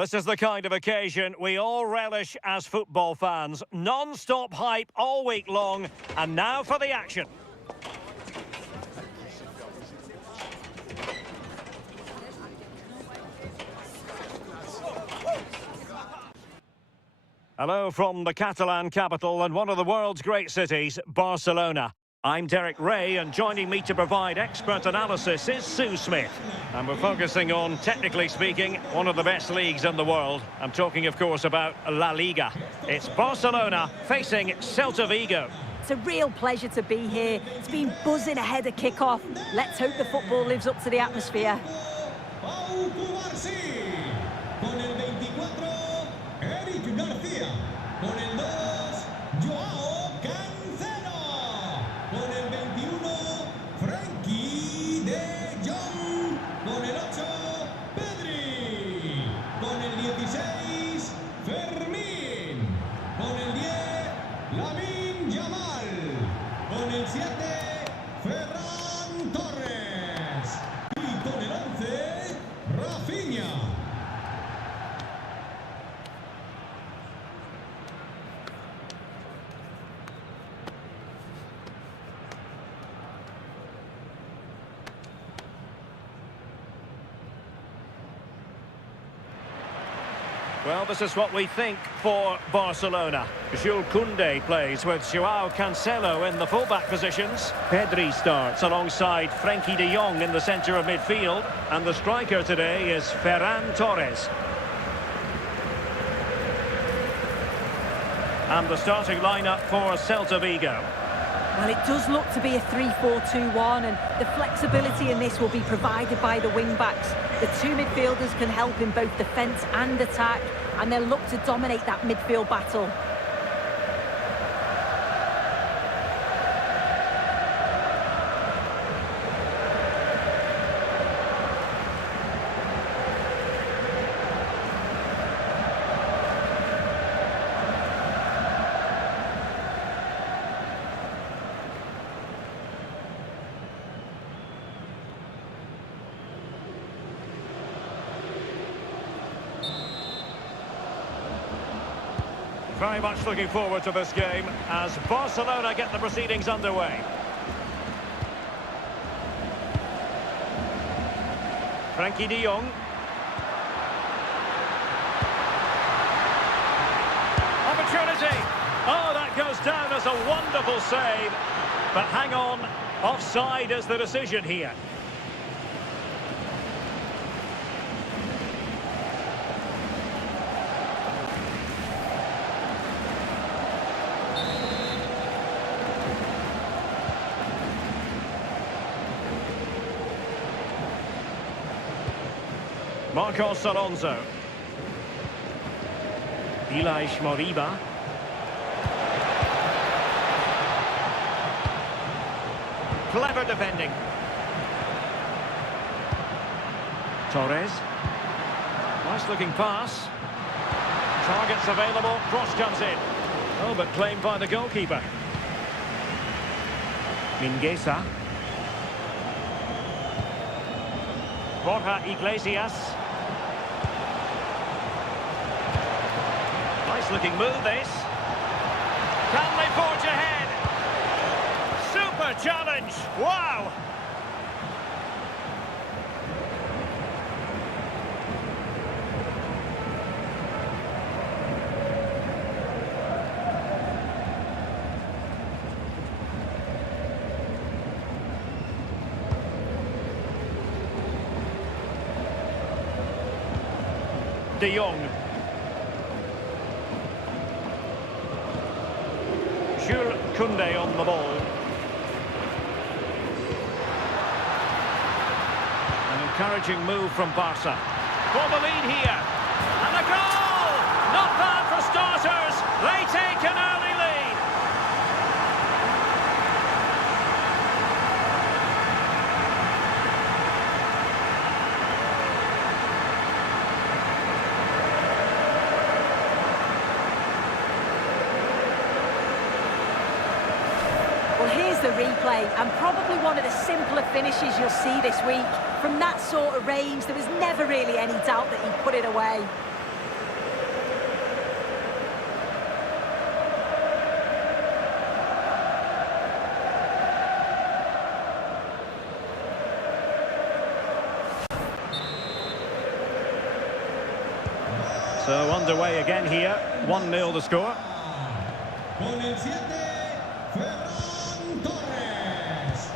This is the kind of occasion we all relish as football fans. Non-stop hype all week long, and now for the action. Hello from the Catalan capital and one of the world's great cities, Barcelona. I'm Derek Ray, and joining me to provide expert analysis is Sue Smith. And we're focusing on, technically speaking, one of the best leagues in the world. I'm talking, of course, about La Liga. It's Barcelona facing Celta de Vigo. It's a real pleasure to be here. It's been buzzing ahead of kick-off. Let's hope the football lives up to the atmosphere. Well, this is what we think for Barcelona. Jules Koundé plays with Joao Cancelo in the fullback positions. Pedri starts alongside Frenkie de Jong in the centre of midfield. And the striker today is Ferran Torres. And the starting lineup for Celta Vigo. Well, it does look to be a 3-4-2-1, and the flexibility in this will be provided by the wing-backs. The two midfielders can help in both defence and attack, and they'll look to dominate that midfield battle. Very much looking forward to this game as Barcelona get the proceedings underway. Frenkie de Jong. Opportunity! Oh, that goes down as a wonderful save. But hang on, offside is the decision here. Marcos Alonso. Ilaix Moriba. Clever defending. Torres. Nice looking pass. Targets available, cross comes in. Oh, but claimed by the goalkeeper. Mingueza. Borja Iglesias. Nice looking move this. Can they forge ahead? Super challenge. Wow. De Jong. Jules Koundé on the ball. An encouraging move from Barca. For the lead here. And a goal! Not bad for starters. They take an early lead. Well, here's the replay, and probably one of the simpler finishes you'll see this week. From that sort of range, there was never really any doubt that he put it away. So underway again here, 1-0 the score. Con el 7, Ferran Torres.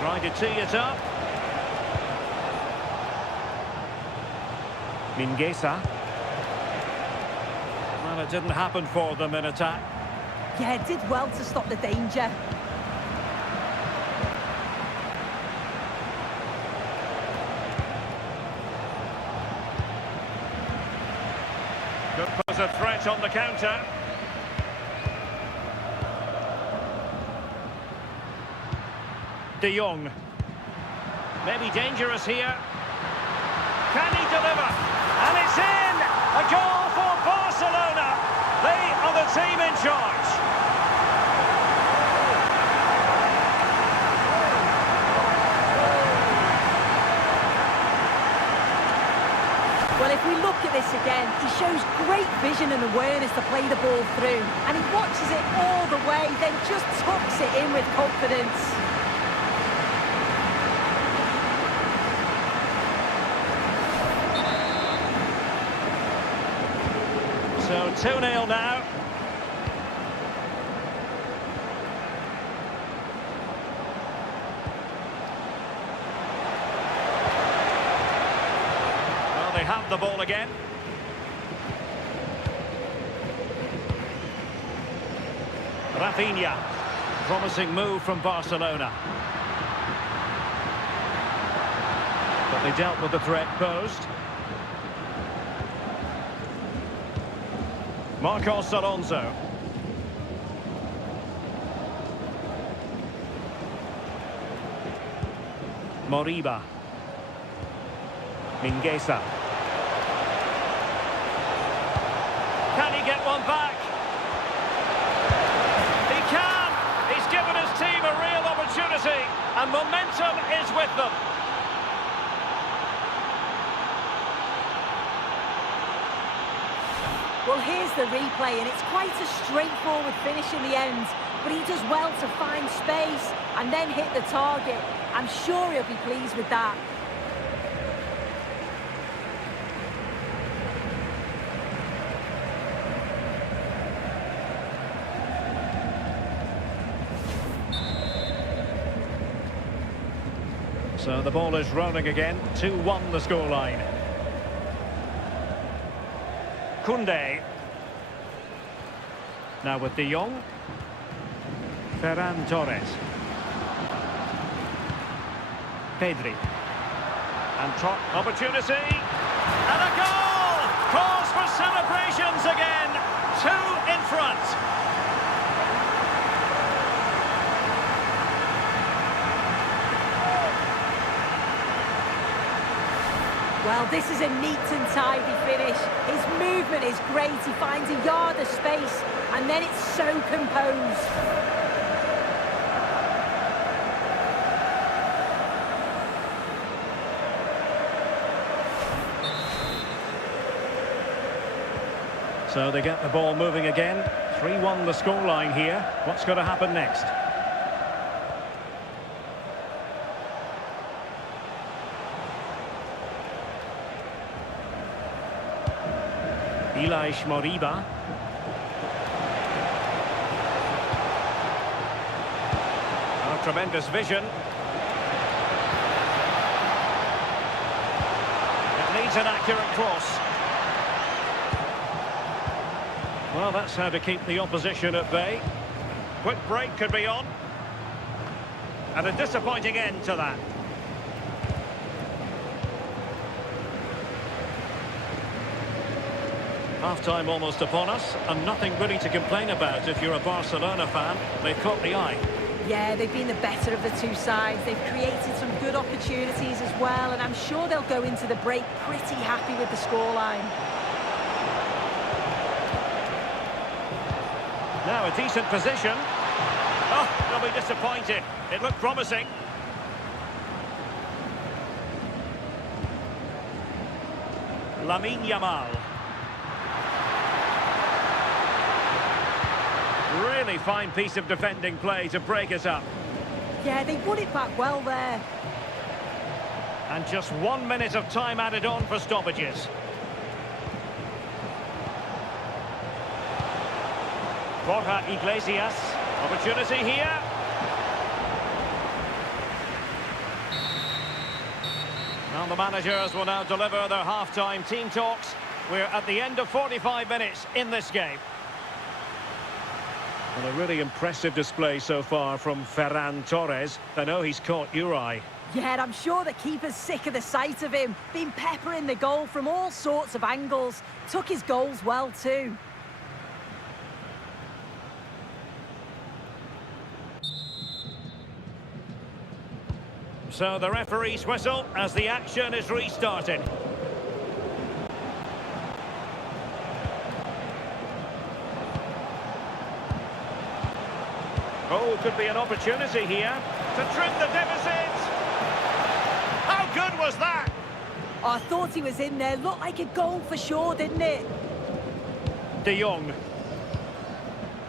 Trying to tee it up. Mingueza. Well, it didn't happen for them in attack. Yeah, it did well to stop the danger. Could pose a threat on the counter. De Jong. Maybe dangerous here. Can he deliver? And it's in! A goal for Barcelona! They are the team in charge. Well, if we look at this again, he shows great vision and awareness to play the ball through. And he watches it all the way, then just tucks it in with confidence. So 2-0 now. Well, they have the ball again. Rafinha. Promising move from Barcelona. But they dealt with the threat posed. Marcos Alonso. Moriba. Mingueza. Can he get one back? He can! He's given his team a real opportunity, and momentum is with them. Well, here's the replay, and it's quite a straightforward finish in the end. But he does well to find space and then hit the target. I'm sure he'll be pleased with that. So the ball is rolling again. 2-1 the scoreline. Koundé. Now with De Jong. Ferran Torres. Pedri. And opportunity. And a goal! Calls for celebrations again. 2 in front. Well, this is a neat and tidy finish. His movement is great. He finds a yard of space, and then it's so composed. So they get the ball moving again. 3-1 the scoreline here. What's going to happen next? Ilaix Moriba. Oh, tremendous vision. It needs an accurate cross. Well, that's how to keep the opposition at bay. Quick break could be on. And a disappointing end to that. Half-time almost upon us, and nothing really to complain about if you're a Barcelona fan. They've caught the eye. Yeah, they've been the better of the two sides. They've created some good opportunities as well, and I'm sure they'll go into the break pretty happy with the scoreline. Now a decent position. Oh, they'll be disappointed. It looked promising. Lamine Yamal. Really fine piece of defending play to break it up. Yeah, they won it back well there. And just 1 minute of time added on for stoppages. Borja Iglesias, opportunity here. Well, the managers will now deliver their half-time team talks. We're at the end of 45 minutes in this game. And a really impressive display so far from Ferran Torres. I know he's caught your eye. Yeah, and I'm sure the keeper's sick of the sight of him. Been peppering the goal from all sorts of angles. Took his goals well too. So the referee's whistle as the action is restarted. Oh, could be an opportunity here to trim the deficit. How good was that? I thought he was in there. Looked like a goal for sure, didn't it? De Jong.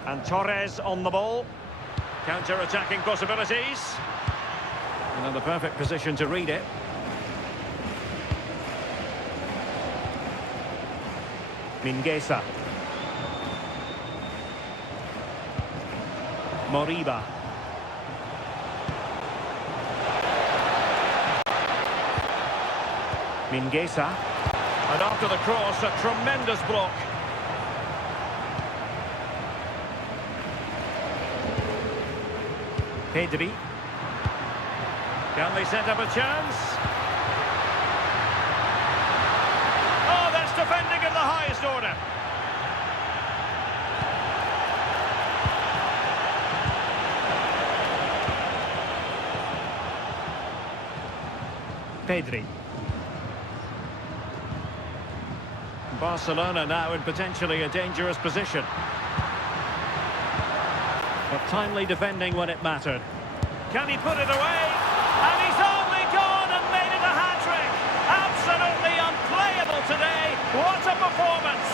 And Torres on the ball. Counter-attacking possibilities. And in the perfect position to read it. Mingueza. Moriba. Mingueza. And after the cross, a tremendous block. Pedri. Can they set up a chance? Oh, that's defending of the highest order. Pedri. Barcelona now in potentially a dangerous position. But timely defending when it mattered. Can he put it away? And he's only gone and made it a hat-trick. Absolutely unplayable today. What a performance.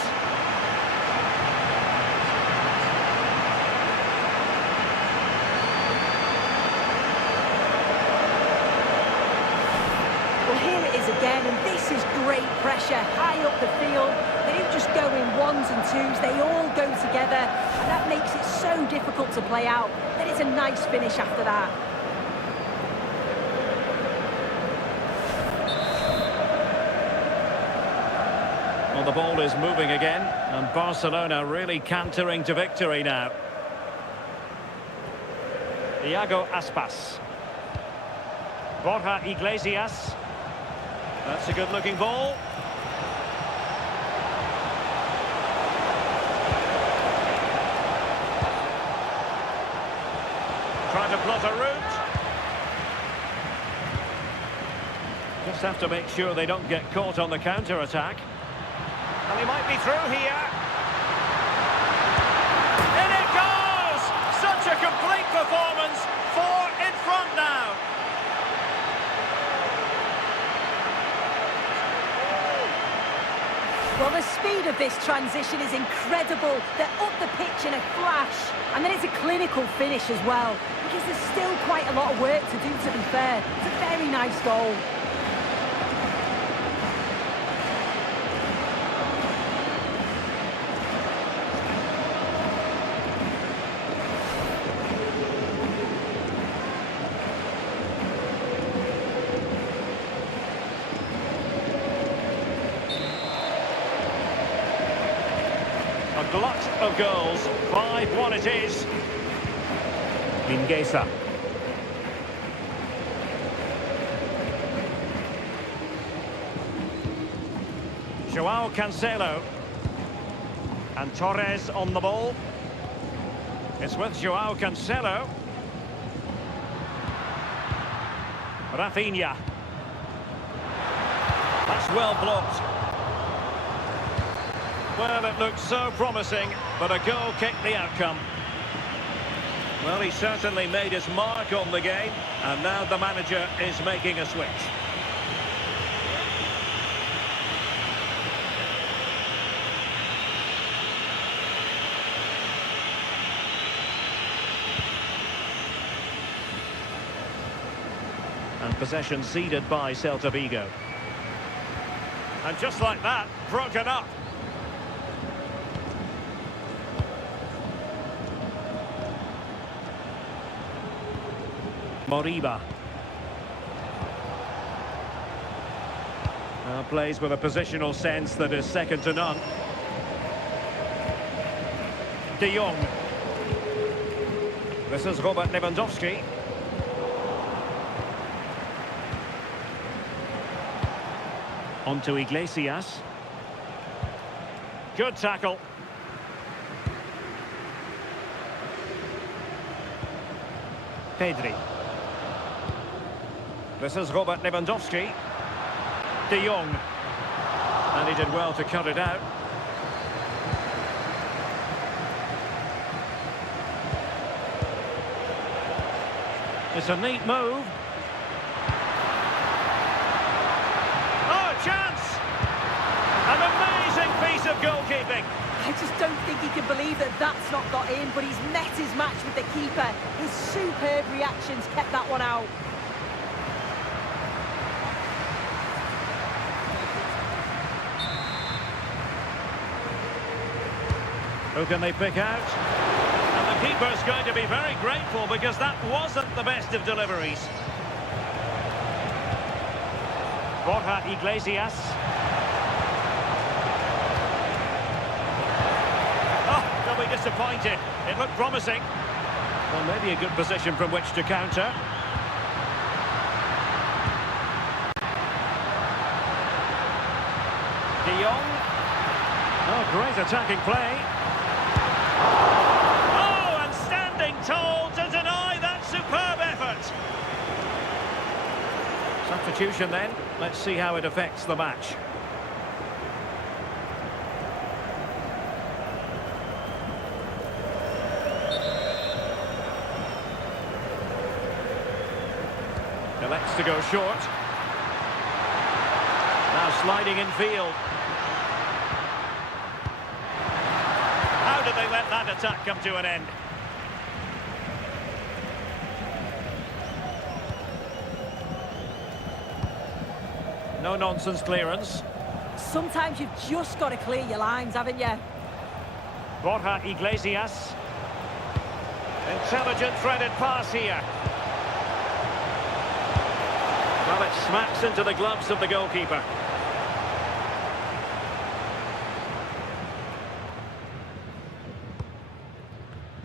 Well, here it is again, and this is great pressure, high up the field. They don't just go in ones and twos, they all go together, and that makes it so difficult to play out. Then it's a nice finish after that. Well, the ball is moving again, and Barcelona really cantering to victory now. Iago Aspas. Borja Iglesias. That's a good-looking ball. Trying to plot a route. Just have to make sure they don't get caught on the counter-attack. And he might be through here. In it goes! Such a complete performance. 4 in front now. Well, the speed of this transition is incredible. They're up the pitch in a flash. And then it's a clinical finish as well, because there's still quite a lot of work to do, to be fair. It's a very nice goal. A glut of goals. 5-1 it is. Mingueza. Joao Cancelo. And Torres on the ball. It's with Joao Cancelo. Rafinha. That's well blocked. Well, it looked so promising, but a goal kicked the outcome. Well, he certainly made his mark on the game, and now the manager is making a switch. And possession ceded by Celta Vigo. And just like that, broken up. Moriba. Plays with a positional sense that is second to none. De Jong. This is Robert Lewandowski. On to Iglesias. Good tackle. Pedri. This is Robert Lewandowski. De Jong. And he did well to cut it out. It's a neat move. Oh, chance! An amazing piece of goalkeeping. I just don't think he can believe that that's not got in, but he's met his match with the keeper. His superb reactions kept that one out. Who can they pick out? And the keeper's going to be very grateful because that wasn't the best of deliveries. Borja Iglesias. Oh, they'll be disappointed. It looked promising. Well, maybe a good position from which to counter. De Jong. Oh, great attacking play. Oh, and standing tall to deny that superb effort. Substitution then. Let's see how it affects the match. Elects to go short. Now sliding in field. How did they let that attack come to an end? No-nonsense clearance. Sometimes you've just got to clear your lines, haven't you? Borja Iglesias. Intelligent threaded pass here. Well, it smacks into the gloves of the goalkeeper.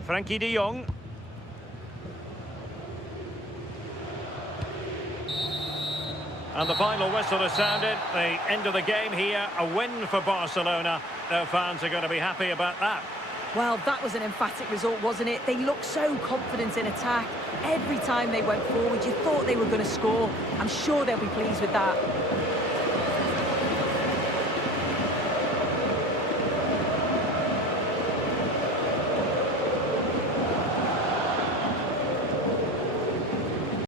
Frankie de Jong. And the final whistle has sounded. The end of the game here. A win for Barcelona. Their fans are going to be happy about that. Well, that was an emphatic result, wasn't it? They looked so confident in attack. Every time they went forward, you thought they were going to score. I'm sure they'll be pleased with that.